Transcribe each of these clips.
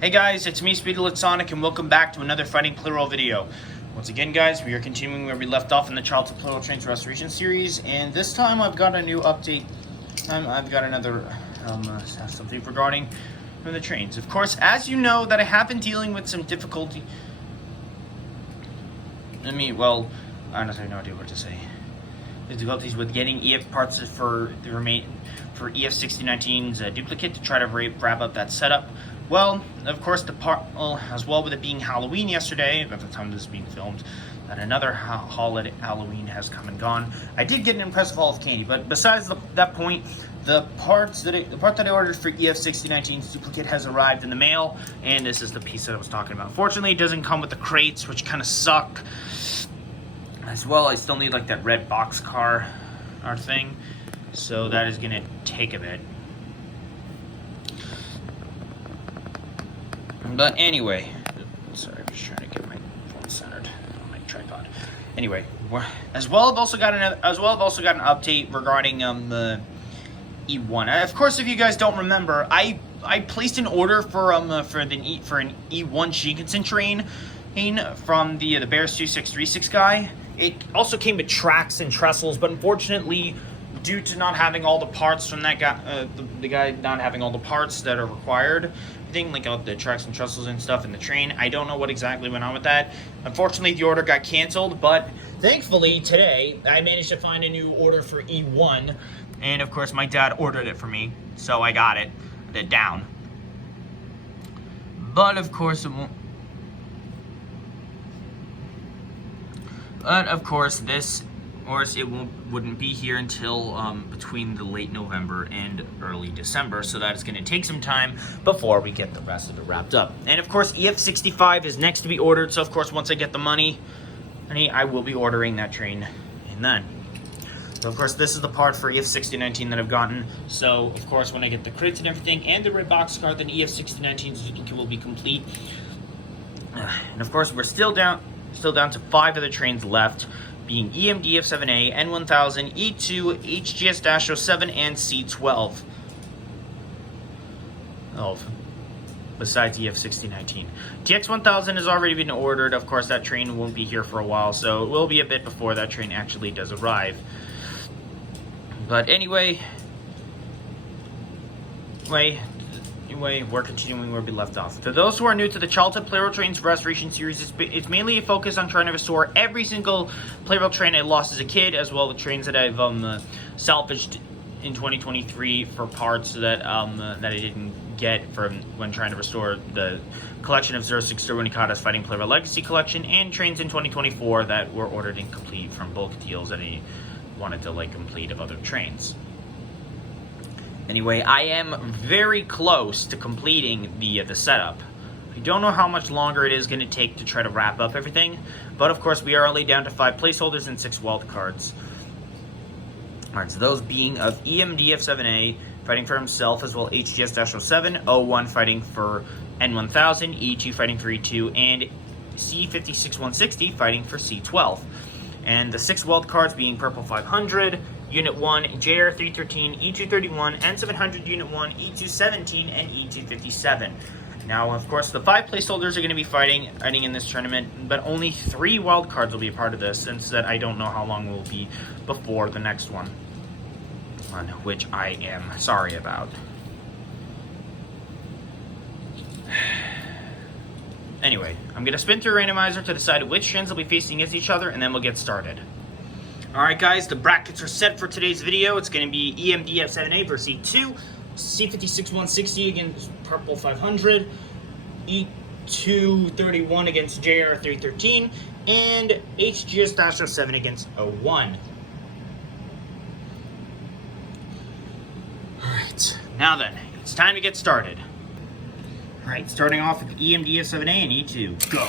Hey guys, it's me, Speedlet Sonic, and welcome back to another Fighting Plarail video. Once again, guys, we are continuing where we left off in the Childhood Plarail Trains Restoration series, and this time I've got a new update. I've got another something regarding the trains. Of course, as you know, that I have been dealing with some difficulty. I honestly have no idea what to say. Difficulties with getting EF parts for EF6019's duplicate to try to wrap up that setup. Well, of course, as well with it being Halloween yesterday, at the time this is being filmed, that another holiday Halloween has come and gone. I did get an impressive haul of candy, but besides that point, the part that I ordered for EF6019's duplicate has arrived in the mail, and this is the piece that I was talking about. Fortunately, it doesn't come with the crates, which kind of suck. As well, I still need like that red box car thing, so that is gonna take a bit. But anyway, sorry, I'm just trying to get my phone centered on my tripod. Anyway, as well, I've also got an update regarding E1. Of course, if you guys don't remember, I placed an order for an E1 Shinkansen train from the Bears 2636 guy. It also came with tracks and trestles, but unfortunately, due to not having all the parts from that guy, the guy not having all the parts that are required, like all the tracks and trestles and stuff in the train, I don't know what exactly went on with that. Unfortunately, the order got canceled, but thankfully today I managed to find a new order for E1, and of course my dad ordered it for me, so I got it down. But of course it won't. But of course wouldn't be here until between the late November and early December, so that is going to take some time before we get the rest of it wrapped up. And of course, EF65 is next to be ordered, so of course, once I get the money, I will be ordering that train and then. So of course, this is the part for EF6019 that I've gotten, so of course, when I get the crates and everything, and the red box car, then EF6019's will be complete. And of course, we're still down to 5 other trains left, being EMDF7A, N1000, E2, HGS-07, and C12. Besides EF6019. TX1000 has already been ordered. Of course, that train won't be here for a while, so it will be a bit before that train actually does arrive. But anyway, we're continuing where we left off. For those who are new to the Childhood Plarail Trains Restoration series, it's mainly a focus on trying to restore every single Plarail train I lost as a kid, as well as the trains that I've salvaged in 2023 for parts that that I didn't get from when trying to restore the collection of 060 Unicata's Fighting Plarail Legacy Collection, and trains in 2024 that were ordered incomplete from bulk deals that I wanted to complete of other trains. Anyway, I am very close to completing the setup. I don't know how much longer it is going to take to try to wrap up everything, but of course we are only down to 5 placeholders and 6 wild cards. Alright, so those being of EMDF7A fighting for himself, as well HGS-07, O1 fighting for N1000, E2 fighting for E2, and C56160 fighting for C12. And the 6 wild cards being Purple 500, Unit 1, JR313, E231, N700 Unit 1, E217, and E257. Now, of course, the 5 placeholders are going to be fighting in this tournament, but only 3 wild cards will be a part of this, since that I don't know how long it will be before the next one, which I am sorry about. Anyway, I'm going to spin through a randomizer to decide which trains will be facing against each other, and then we'll get started. Alright guys, the brackets are set for today's video. It's going to be EMDF7A versus E2, C56160 against Purple 500, E231 against JR313, and HGS-07 against O1. Alright, now then, it's time to get started. Alright, starting off with EMDF7A and E2. Go!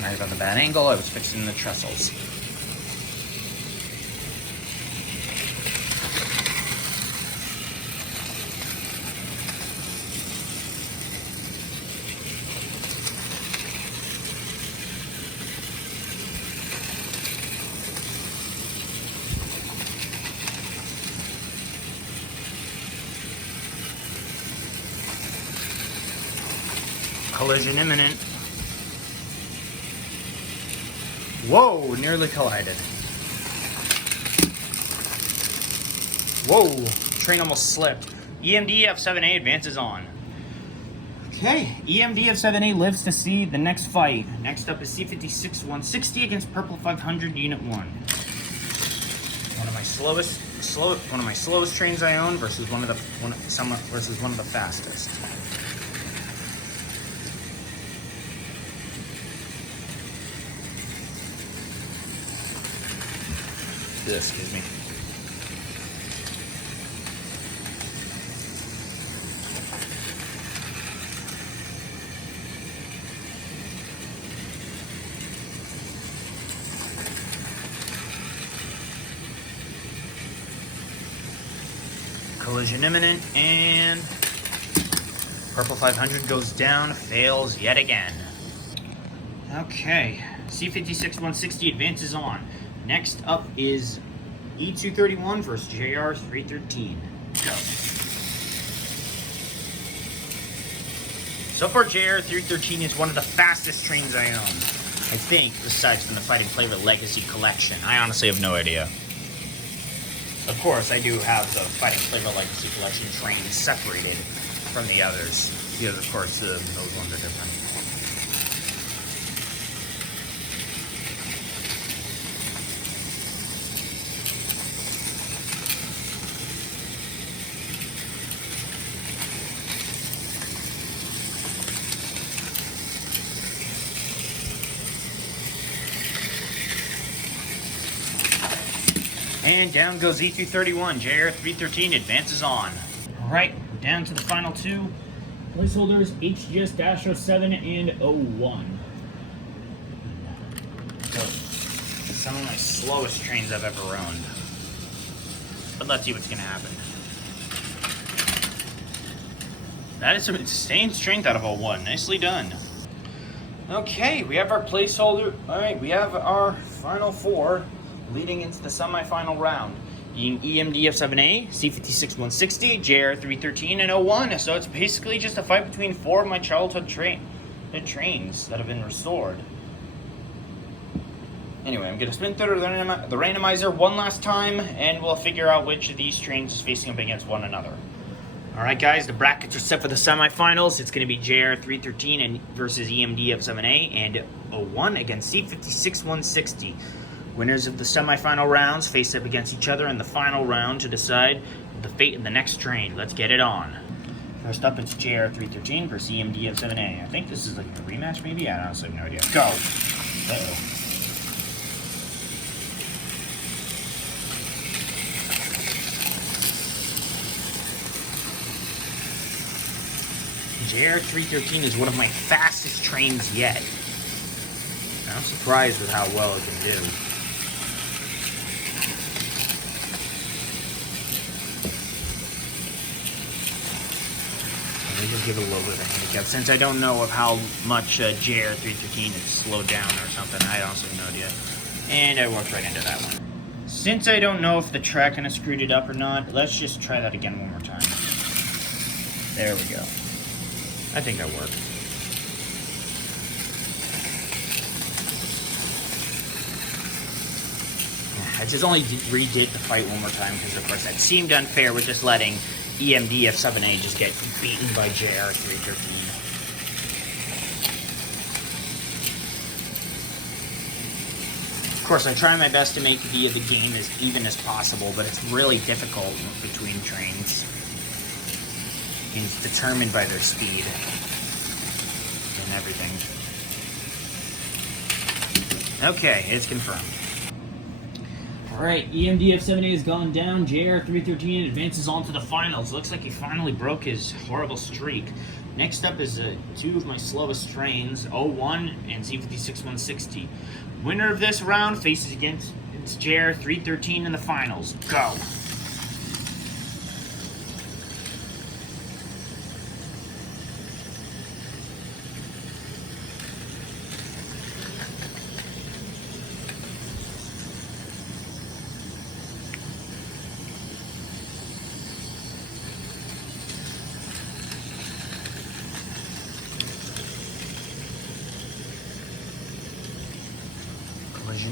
Sorry about the bad angle, I was fixing the trestles. Collision imminent. Whoa, nearly collided. Whoa, train almost slipped. EMD F7A advances on. Okay, EMD F7A lives to see the next fight. Next up is C56 160 against Purple 500 Unit 1. One of my slowest trains I own versus one of the fastest. Excuse me. Collision imminent, and Purple 500 goes down, fails yet again. Okay, C56 160 advances on. Next up is E231 versus JR313. Go. So far, JR313 is one of the fastest trains I own. I think, besides from the Fighting Plarail Legacy Collection. I honestly have no idea. Of course, I do have the Fighting Plarail Legacy Collection trains separated from the others. Because, of course, those ones are different. And down goes E231. JR313 advances on. Alright, down to the final two. Placeholders HGS-07 and 01. So, some of my slowest trains I've ever owned. But let's see what's going to happen. That is some insane strength out of 01. Nicely done. Okay, we have our placeholder. Alright, we have our final four leading into the semi-final round, being EMD F7A, C56 160, JR313, and 01. So it's basically just a fight between four of my childhood trains that have been restored. Anyway, I'm going to spin through the randomizer one last time, and we'll figure out which of these trains is facing up against one another. Alright guys, the brackets are set for the semifinals. It's going to be JR313 versus EMD F7A, and 01 against C56 160. Winners of the semifinal rounds face up against each other in the final round to decide the fate of the next train. Let's get it on. First up, it's JR313 versus EMD F7A. I think this is like a rematch, maybe? I honestly have no idea. Go! Uh-oh. JR313 is one of my fastest trains yet. I'm surprised with how well it can do. Let me just give it a little bit of a handicap. Since I don't know of how much JR313 is slowed down or something, I honestly have no idea. And I walked right into that one. Since I don't know if the track kind of screwed it up or not, let's just try that again one more time. There we go. I think that worked. I just only redid the fight one more time because, of course, that seemed unfair with just letting EMD F7A just get beaten by JR313. Of course, I try my best to make the game as even as possible, but it's really difficult between trains. It's determined by their speed and everything. Okay, it's confirmed. Alright, EMD F7A has gone down. JR313 advances on to the finals. Looks like he finally broke his horrible streak. Next up is two of my slowest trains, 01 and C56 160. Winner of this round faces against JR313 in the finals. Go!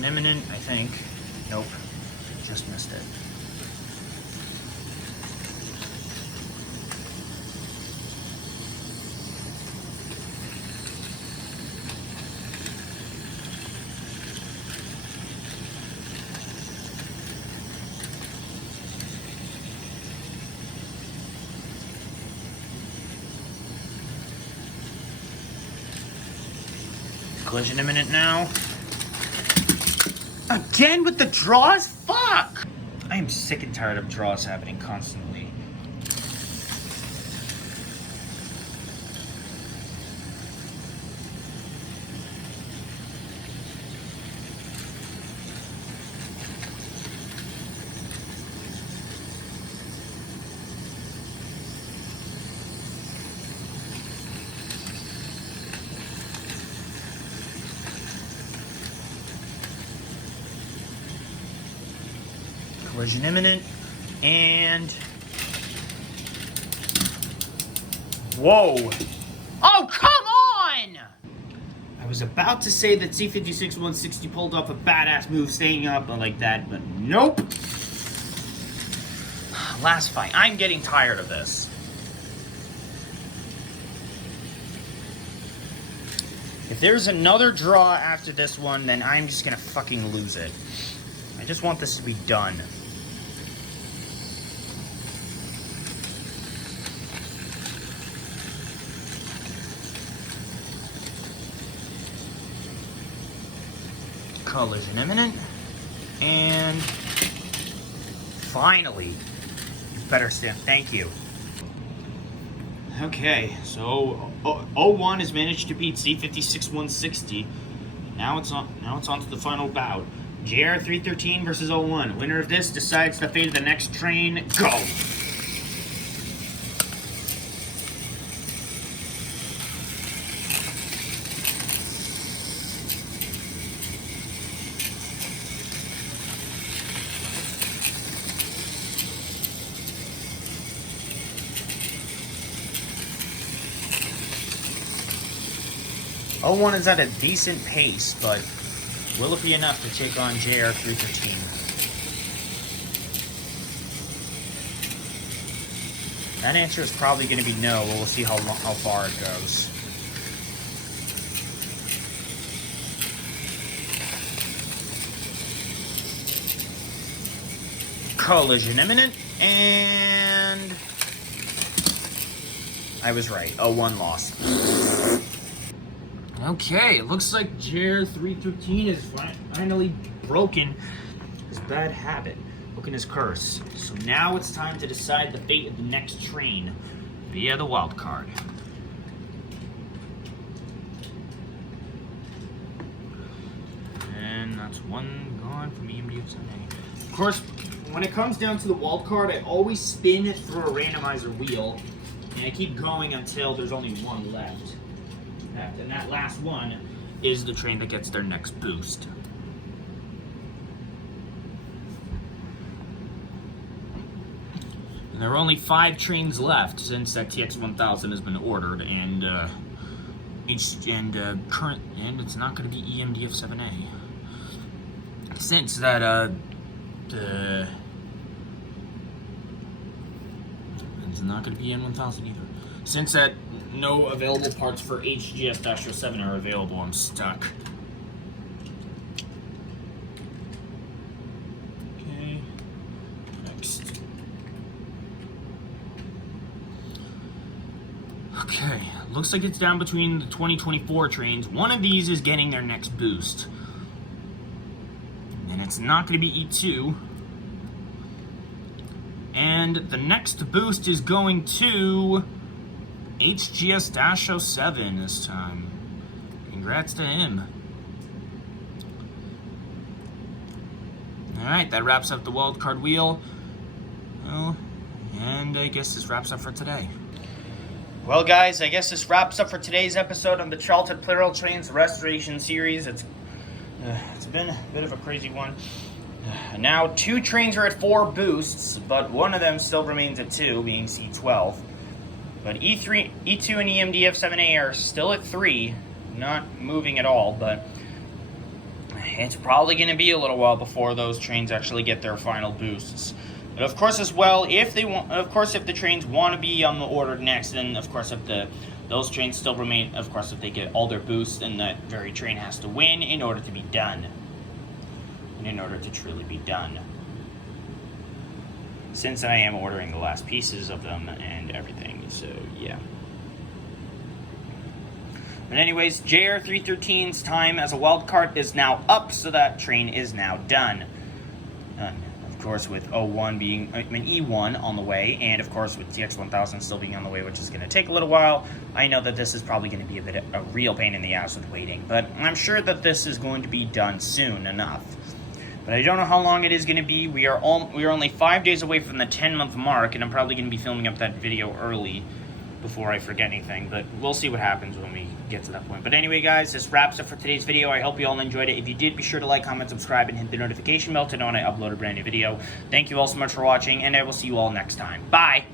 imminent, I think. Nope. Just missed it. Collision imminent now. Again with the draws? Fuck! I am sick and tired of draws happening constantly. Collision imminent, and whoa! Oh, come on! I was about to say that C56 160 pulled off a badass move staying up like that, but nope. Last fight. I'm getting tired of this. If there's another draw after this one, then I'm just gonna fucking lose it. I just want this to be done. Collision imminent, and finally, you better stand. Thank you. Okay, so 01 has managed to beat C56 160. Now it's on to the final bout. JR 313 versus 01. Winner of this decides the fate of the next train. Go. O1 is at a decent pace, but will it be enough to take on JR 313? That answer is probably going to be no, but we'll see how far it goes. Collision imminent, and I was right. 01 lost. Okay, it looks like JR 313 has finally broken his bad habit, broken his curse. So now it's time to decide the fate of the next train via the wild card. And that's one gone from EMDF7A. Of course, when it comes down to the wild card, I always spin it through a randomizer wheel, and I keep going until there's only one left. And that last one is the train that gets their next boost. And there are only 5 trains left since that TX1000 has been ordered, and it's not going to be EMDF7A. Since that it's not going to be N1000 either. Since that no available parts for HGS-07 are available, I'm stuck. Okay, next. Okay, looks like it's down between the 2024 trains. One of these is getting their next boost. And it's not going to be E2. And the next boost is going to HGS-07 this time. Congrats to him. Alright, that wraps up the wildcard wheel. Well, and I guess this wraps up for today. Well, guys, I guess this wraps up for today's episode of the Charlton Plarail Trains Restoration Series. It's been a bit of a crazy one. Now, 2 trains are at 4 boosts, but one of them still remains at 2, being C12. But E2 and EMDF7A are still at 3, not moving at all, but it's probably going to be a little while before those trains actually get their final boosts. But of course, as well, if the trains want to be ordered next, then of course those trains still remain. Of course, if they get all their boosts, then that very train has to win in order to be done. And in order to truly be done. Since I am ordering the last pieces of them and everything, so yeah. But anyways, JR313's time as a wild card is now up, so that train is now done. Of course, with E1 on the way, and of course with TX1000 still being on the way, which is going to take a little while. I know that this is probably going to be a real pain in the ass with waiting, but I'm sure that this is going to be done soon enough. But I don't know how long it is going to be. We are only 5 days away from the 10-month mark, and I'm probably going to be filming up that video early before I forget anything, but we'll see what happens when we get to that point. But anyway, guys, this wraps up for today's video. I hope you all enjoyed it. If you did, be sure to like, comment, subscribe, and hit the notification bell to know when I upload a brand new video. Thank you all so much for watching, and I will see you all next time. Bye!